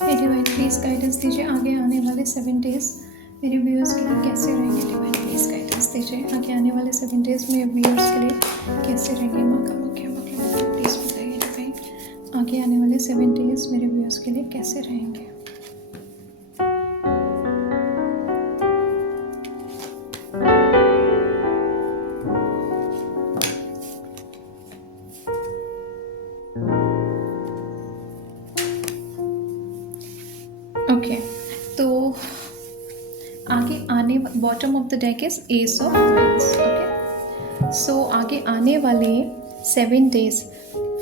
Divine please guidance दीजिए, आगे आने वाले 7 डेज़ मेरे व्यूअर्स के लिए कैसे रहेंगे। डिवाइन प्लीज़ गाइडेंस दीजिए, आगे आने वाले 7 डेज़ मेरे व्यूअर्स के लिए कैसे रहेंगे। प्लीज़ बताइए डिवाइन, आगे आने वाले 7 डेज़ मेरे व्यूअर्स के लिए कैसे रहेंगे। ओके, तो आगे आने bottom of the deck is ace of wands. Okay, so आगे आने वाले 7 days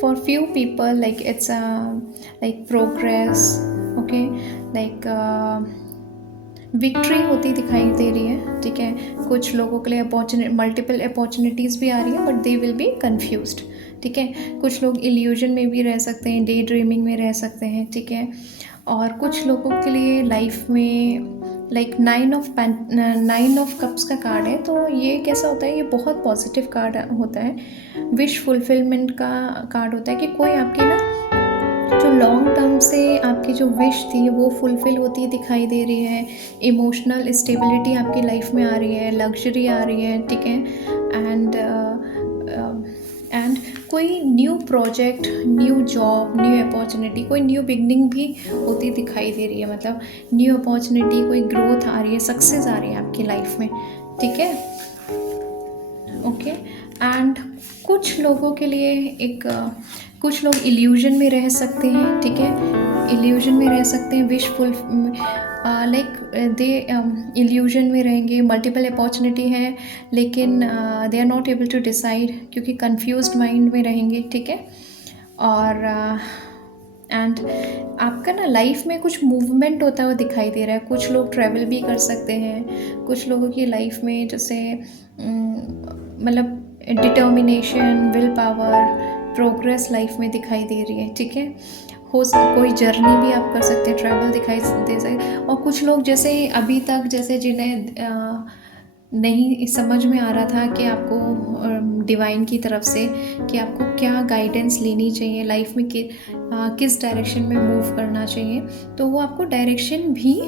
for few people like it's like progress. Okay, like victory होती दिखाई दे रही है। ठीक है, कुछ लोगों के लिए मल्टीपल अपॉर्चुनिटीज़ भी आ रही हैं, but they will be confused. ठीक है, कुछ लोग इल्यूजन में भी रह सकते हैं, डे ड्रीमिंग में रह सकते हैं। ठीक है, और कुछ लोगों के लिए लाइफ में लाइक 9 ऑफ कप्स का कार्ड है। तो ये कैसा होता है, ये बहुत पॉजिटिव कार्ड होता है, विश फुलफिलमेंट का कार्ड होता है कि कोई आपकी ना जो लॉन्ग टर्म से आपकी जो विश थी वो फुलफ़िल होती दिखाई दे रही है। इमोशनल स्टेबिलिटी आपकी लाइफ में आ रही है, लग्जरी आ रही है। ठीक है, एंड कोई new project, new job, new opportunity, कोई न्यू बिगनिंग भी होती दिखाई दे रही है। मतलब न्यू अपॉर्चुनिटी, कोई ग्रोथ आ रही है, सक्सेस आ रही है आपकी लाइफ में। ठीक है, ओके, एंड कुछ लोगों के लिए कुछ लोग इल्यूजन में रह सकते हैं। ठीक है, इल्यूजन में रह सकते हैं, विशफुल लाइक दे इल्यूजन में रहेंगे, मल्टीपल अपॉर्चुनिटी है लेकिन they are not able to decide क्योंकि कंफ्यूज्ड माइंड में रहेंगे। ठीक है, और एंड आपका ना लाइफ में कुछ मूवमेंट होता हुआ दिखाई दे रहा है। कुछ लोग ट्रैवल भी कर सकते हैं, कुछ लोगों की लाइफ में जैसे मतलब determination, will power, progress life में दिखाई दे रही है। ठीक है, कोई जर्नी भी आप कर सकते हैं, ट्रैवल दिखाई दे सकते। और कुछ लोग जैसे अभी तक जैसे जिन्हें नहीं समझ में आ रहा था कि आपको डिवाइन की तरफ से कि आपको क्या गाइडेंस लेनी चाहिए लाइफ में, किस डायरेक्शन में मूव करना चाहिए, तो वो आपको डायरेक्शन भी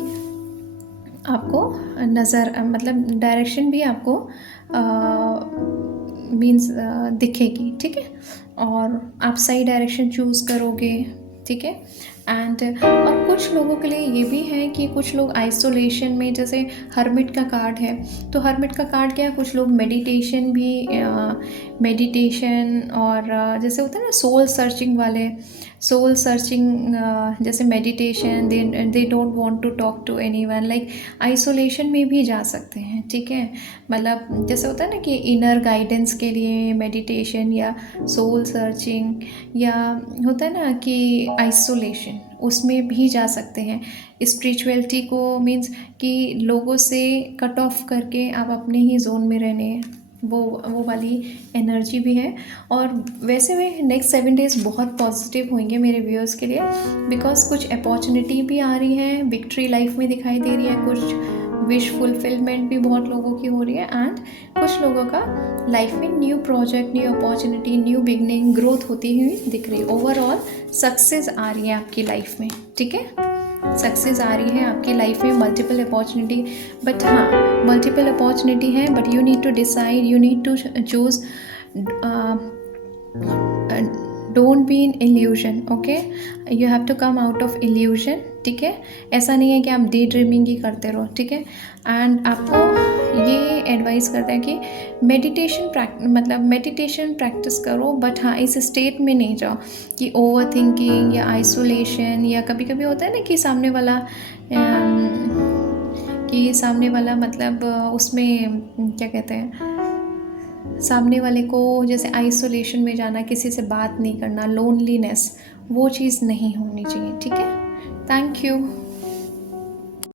आपको मतलब डायरेक्शन भी आपको मीन्स दिखेगी। ठीक है, और आप सही डायरेक्शन चूज़ करोगे। ठीक है, एंड और कुछ लोगों के लिए ये भी है कि कुछ लोग आइसोलेशन में, जैसे हर्मिट का कार्ड है, तो हर्मिट का कार्ड क्या है, कुछ लोग मेडिटेशन और जैसे होता है ना सोल सर्चिंग जैसे meditation, they don't want to talk to anyone, like isolation में भी जा सकते हैं। ठीक है, मतलब जैसे होता है ना कि इनर गाइडेंस के लिए मेडिटेशन या सोल सर्चिंग, या होता है ना कि आइसोलेशन, उसमें भी जा सकते हैं। स्पिरिचुअलिटी को मीन्स कि लोगों से कट ऑफ करके आप अपने ही जोन में रहने, वो वाली एनर्जी भी है। और वैसे में नेक्स्ट 7 डेज़ बहुत पॉजिटिव होंगे मेरे व्यूअर्स के लिए, बिकॉज कुछ अपॉर्चुनिटी भी आ रही है, विक्ट्री लाइफ में दिखाई दे रही है, कुछ विश फुलफिलमेंट भी बहुत लोगों की हो रही है, एंड कुछ लोगों का लाइफ में new project, new opportunity, new beginning, growth होती हुई दिख रही है। ओवरऑल सक्सेस आ रही है आपकी लाइफ में। ठीक है, सक्सेस आ रही है आपकी लाइफ में, मल्टीपल अपॉर्चुनिटी, बट हाँ मल्टीपल अपॉर्चुनिटी है, but you need to decide, you need to choose, don't be in illusion. Okay, you have to come out of illusion. ठीक है, ऐसा नहीं है कि आप डे ड्रीमिंग ही करते रहो। ठीक है, एंड आपको ये एडवाइस करता है कि मेडिटेशन प्रैक्टिस करो, बट हाँ इस स्टेट में नहीं जाओ कि ओवर थिंकिंग या आइसोलेशन, या कभी कभी होता है ना कि सामने वाला मतलब उसमें क्या कहते हैं, सामने वाले को जैसे आइसोलेशन में जाना, किसी से बात नहीं करना, लोनलीनेस, वो चीज़ नहीं होनी चाहिए। ठीक है, थैंक यू।